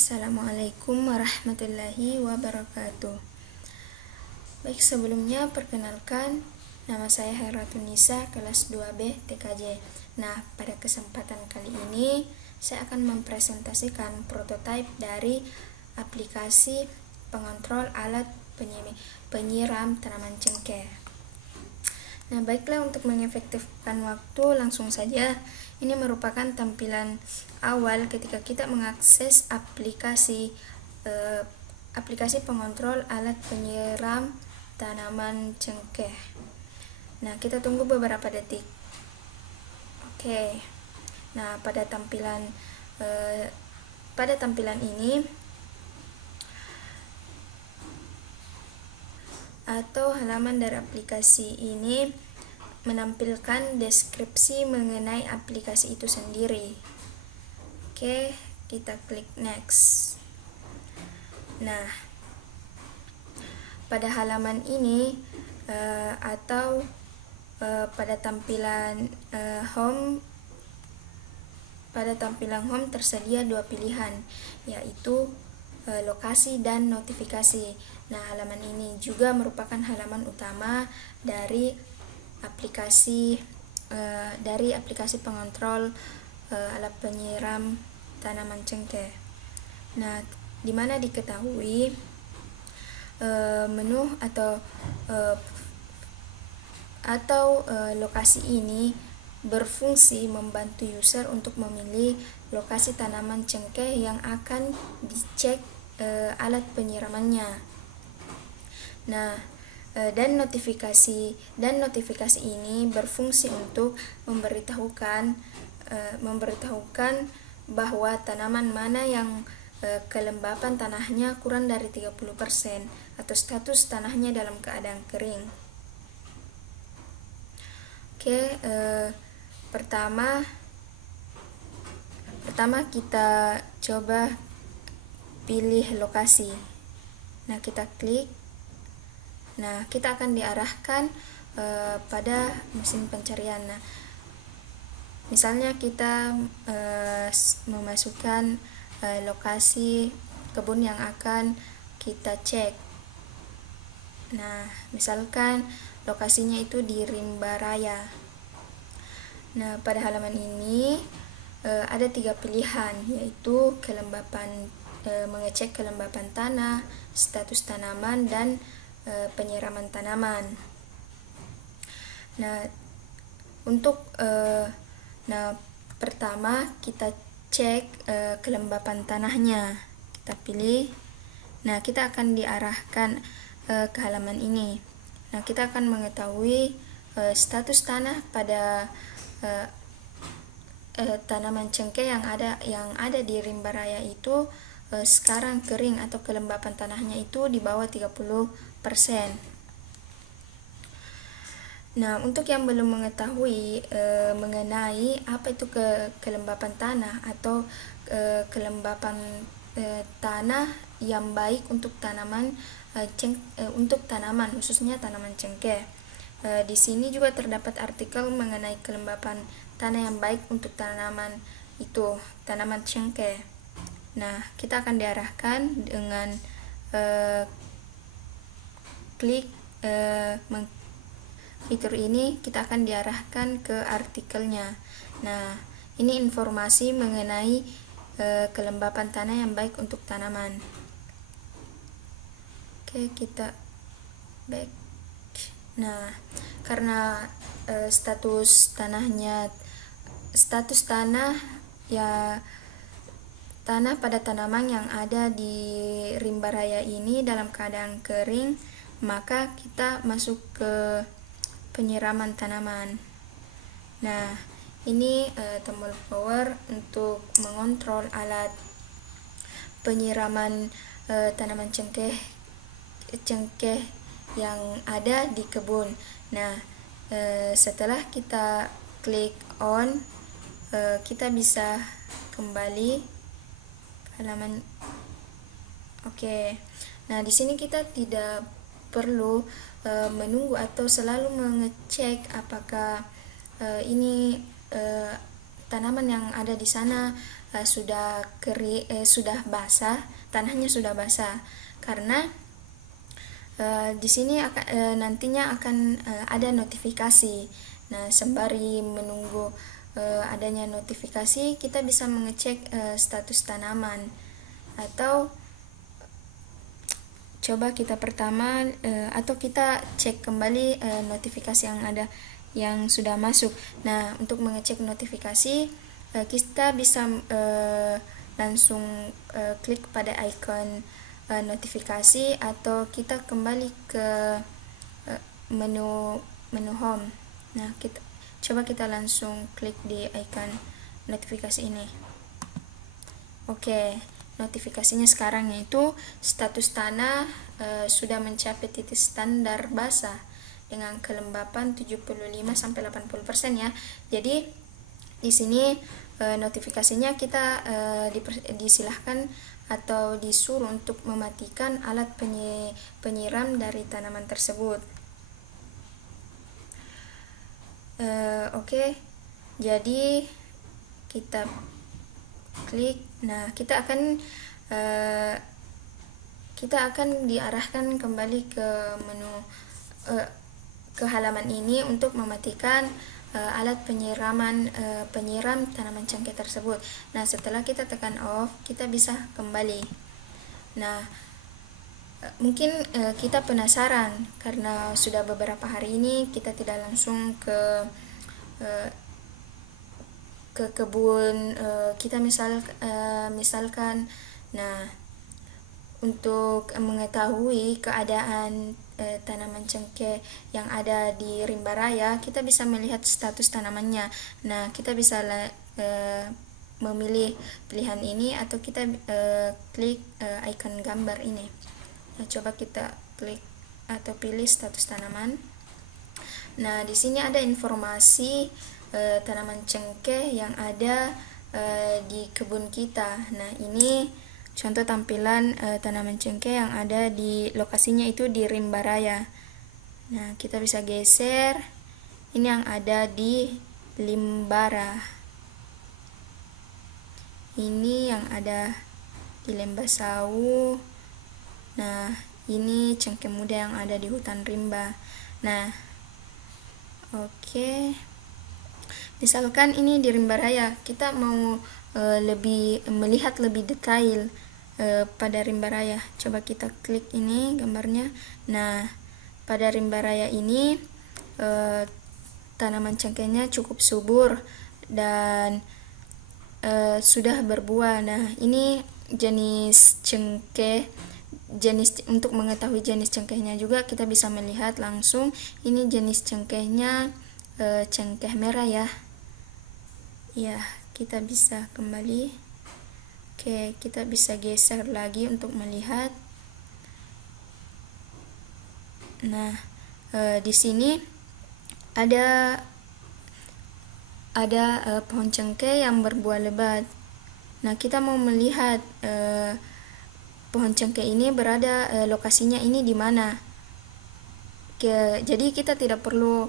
Assalamualaikum warahmatullahi wabarakatuh. Baik, sebelumnya perkenalkan, nama saya Hairatunisa, kelas 2B TKJ. Nah, pada kesempatan kali ini saya akan mempresentasikan prototipe dari aplikasi pengontrol alat penyiram tanaman cengkeh. Nah, baiklah, untuk mengefektifkan waktu, langsung saja. Ini merupakan tampilan awal ketika kita mengakses aplikasi pengontrol alat penyiram tanaman cengkeh. Nah, kita tunggu beberapa detik. Oke. Nah, pada tampilan ini atau halaman dari aplikasi ini menampilkan deskripsi mengenai aplikasi itu sendiri. Oke, kita klik next. Nah, pada halaman ini pada tampilan home tersedia dua pilihan, yaitu lokasi dan notifikasi. Nah, halaman ini juga merupakan halaman utama dari aplikasi pengontrol alat penyiram tanaman cengkeh. Nah, di mana diketahui menu atau lokasi ini berfungsi membantu user untuk memilih lokasi tanaman cengkeh yang akan dicek alat penyiramannya. Nah, dan notifikasi ini berfungsi untuk memberitahukan bahwa tanaman mana yang kelembapan tanahnya kurang dari 30% atau status tanahnya dalam keadaan kering. Oke, pertama kita coba pilih lokasi. Nah, kita klik. Nah, kita akan diarahkan pada mesin pencarian. Nah, misalnya kita memasukkan lokasi kebun yang akan kita cek. Nah, misalkan lokasinya itu di Rimba Raya. Nah, pada halaman ini ada 3 pilihan, yaitu mengecek kelembapan tanah, status tanaman, dan penyiraman tanaman. Nah, pertama kita cek kelembapan tanahnya. Kita pilih. Nah, kita akan diarahkan ke halaman ini. Nah, kita akan mengetahui status tanah pada tanaman cengkeh yang ada di Rimba Raya itu sekarang kering atau kelembapan tanahnya itu di bawah 30%. Nah, untuk yang belum mengetahui mengenai apa itu kelembapan tanah atau kelembapan tanah yang baik untuk tanaman khususnya tanaman cengkeh. Di sini juga terdapat artikel mengenai kelembapan tanah yang baik untuk tanaman cengkeh. Nah, kita akan diarahkan dengan klik fitur ini, kita akan diarahkan ke artikelnya. Nah, ini informasi mengenai kelembapan tanah yang baik untuk tanaman. Oke, kita back. Nah, karena status tanah pada tanaman yang ada di Rimba Raya ini dalam keadaan kering, maka kita masuk ke penyiraman tanaman. Nah, ini tombol power untuk mengontrol alat penyiraman tanaman cengkeh yang ada di kebun. Nah, setelah kita klik on, kita bisa kembali ke halaman. Oke. Nah, di sini kita tidak perlu menunggu atau selalu mengecek apakah ini tanaman yang ada di sana sudah sudah basah, tanahnya sudah basah, karena di sini nantinya akan ada notifikasi. Nah, sembari menunggu adanya notifikasi, kita bisa mengecek status tanaman. Atau coba kita pertama atau kita cek kembali notifikasi yang sudah masuk. Nah, untuk mengecek notifikasi, kita bisa langsung klik pada icon notifikasi, atau kita kembali ke menu home. Nah, coba kita langsung klik di icon notifikasi ini. Oke, notifikasinya sekarang yaitu status tanah sudah mencapai titik standar basah dengan kelembapan 75-80% ya. Jadi di sini notifikasinya kita disilahkan atau disuruh untuk mematikan alat penyiram dari tanaman tersebut. Oke, jadi kita klik. Nah, kita akan diarahkan kembali ke menu ke halaman ini untuk mematikan alat penyiram tanaman cengkeh tersebut. Nah, setelah kita tekan off, kita bisa kembali. Nah, mungkin kita penasaran karena sudah beberapa hari ini kita tidak langsung ke kebun kita, misalkan. Nah, untuk mengetahui keadaan tanaman cengkeh yang ada di rimba raya, kita bisa melihat status tanamannya. Nah, kita bisa memilih pilihan ini, atau kita klik icon gambar ini. Nah, coba kita klik atau pilih status tanaman. Nah, di sini ada informasi tanaman cengkeh yang ada di kebun kita. Nah, ini contoh tampilan tanaman cengkeh yang ada di lokasinya itu di rimba raya. Nah, kita bisa geser. Ini yang ada di Limbara. Ini yang ada di Lembasawu. Nah, ini cengkeh muda yang ada di hutan rimba. Nah, oke. Misalkan ini di rimba raya, kita mau melihat lebih detail pada rimba raya. Coba kita klik ini gambarnya. Nah, pada rimba raya ini tanaman cengkehnya cukup subur dan sudah berbuah. Nah, ini jenis cengkeh. Untuk mengetahui jenis cengkehnya juga kita bisa melihat langsung. Ini jenis cengkehnya cengkeh merah ya. Ya, kita bisa kembali. Oke, kita bisa geser lagi untuk melihat. Nah, di sini ada pohon cengkeh yang berbuah lebat. Nah, kita mau melihat pohon cengkeh ini berada lokasinya ini di mana. Jadi kita tidak perlu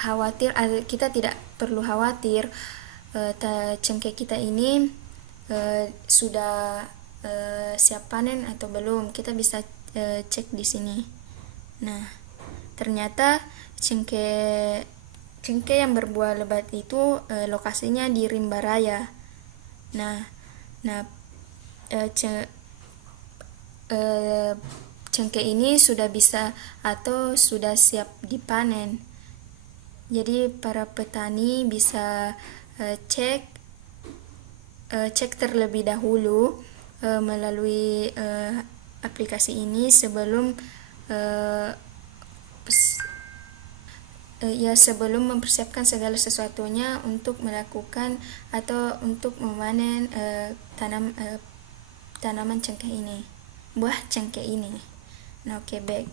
khawatir cengkeh kita ini sudah siap panen atau belum. Kita bisa cek di sini. Nah, ternyata cengkeh yang berbuah lebat itu lokasinya di rimba raya. Nah, cengkeh ini sudah bisa atau sudah siap dipanen. Jadi para petani bisa cek terlebih dahulu melalui aplikasi ini sebelum sebelum mempersiapkan segala sesuatunya untuk melakukan atau untuk memanen tanaman cengkeh ini, buah cengkeh ini. Nah, oke, baik.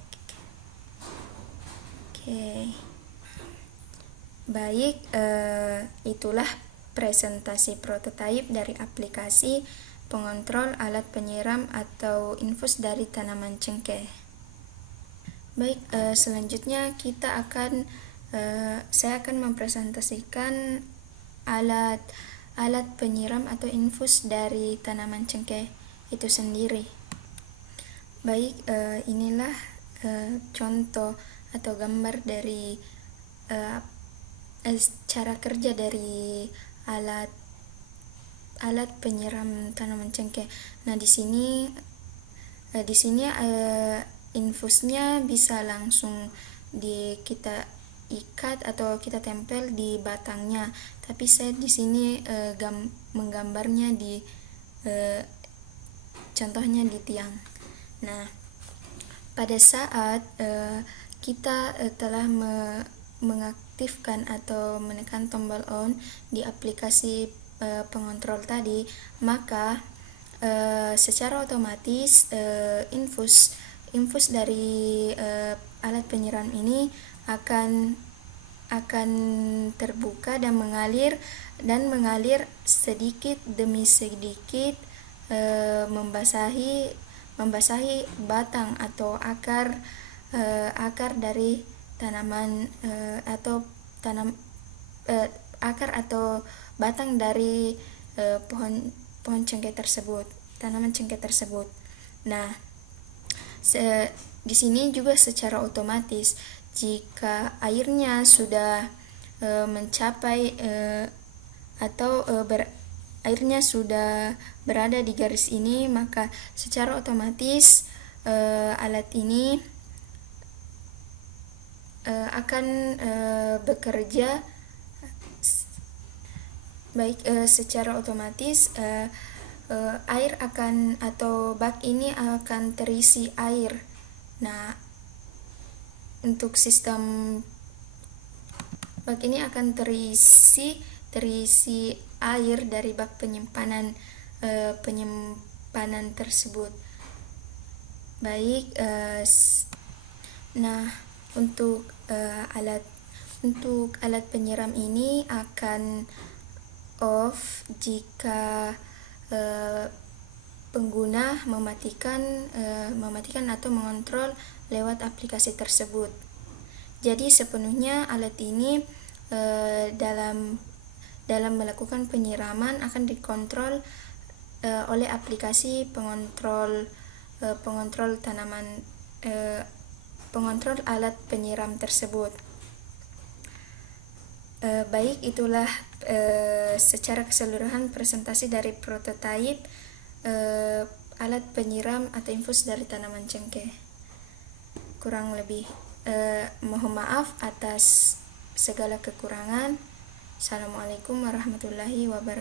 Baik, itulah presentasi prototipe dari aplikasi pengontrol alat penyiram atau infus dari tanaman cengkeh. Baik, selanjutnya kita akan saya akan mempresentasikan alat penyiram atau infus dari tanaman cengkeh itu sendiri. Baik, inilah contoh atau gambar dari cara kerja dari alat penyiram tanaman cengkeh. Nah, di sini infusnya bisa langsung kita ikat atau kita tempel di batangnya, tapi saya di sini menggambarnya di contohnya di tiang. Nah, pada saat kita telah mengaktifkan atau menekan tombol on di aplikasi pengontrol tadi, maka secara otomatis infus dari alat penyiram ini akan terbuka dan mengalir sedikit demi sedikit, membasahi batang atau akar dari tanaman akar atau batang dari pohon cengkeh tersebut, tanaman cengkeh tersebut. Nah, di sini juga secara otomatis jika airnya sudah mencapai airnya sudah berada di garis ini, maka secara otomatis alat ini akan bekerja baik. Secara otomatis air atau bak ini akan terisi air. Nah, untuk sistem bak ini akan terisi air dari bak penyimpanan tersebut. Baik, nah untuk alat penyiram ini akan off jika pengguna mematikan atau mengontrol lewat aplikasi tersebut. Jadi sepenuhnya alat ini dalam melakukan penyiraman akan dikontrol oleh aplikasi pengontrol tanaman, pengontrol alat penyiram tersebut. Baik, itulah secara keseluruhan presentasi dari prototipe alat penyiram atau infus dari tanaman cengkeh. Kurang lebih mohon maaf atas segala kekurangan. Assalamualaikum warahmatullahi wabarakatuh.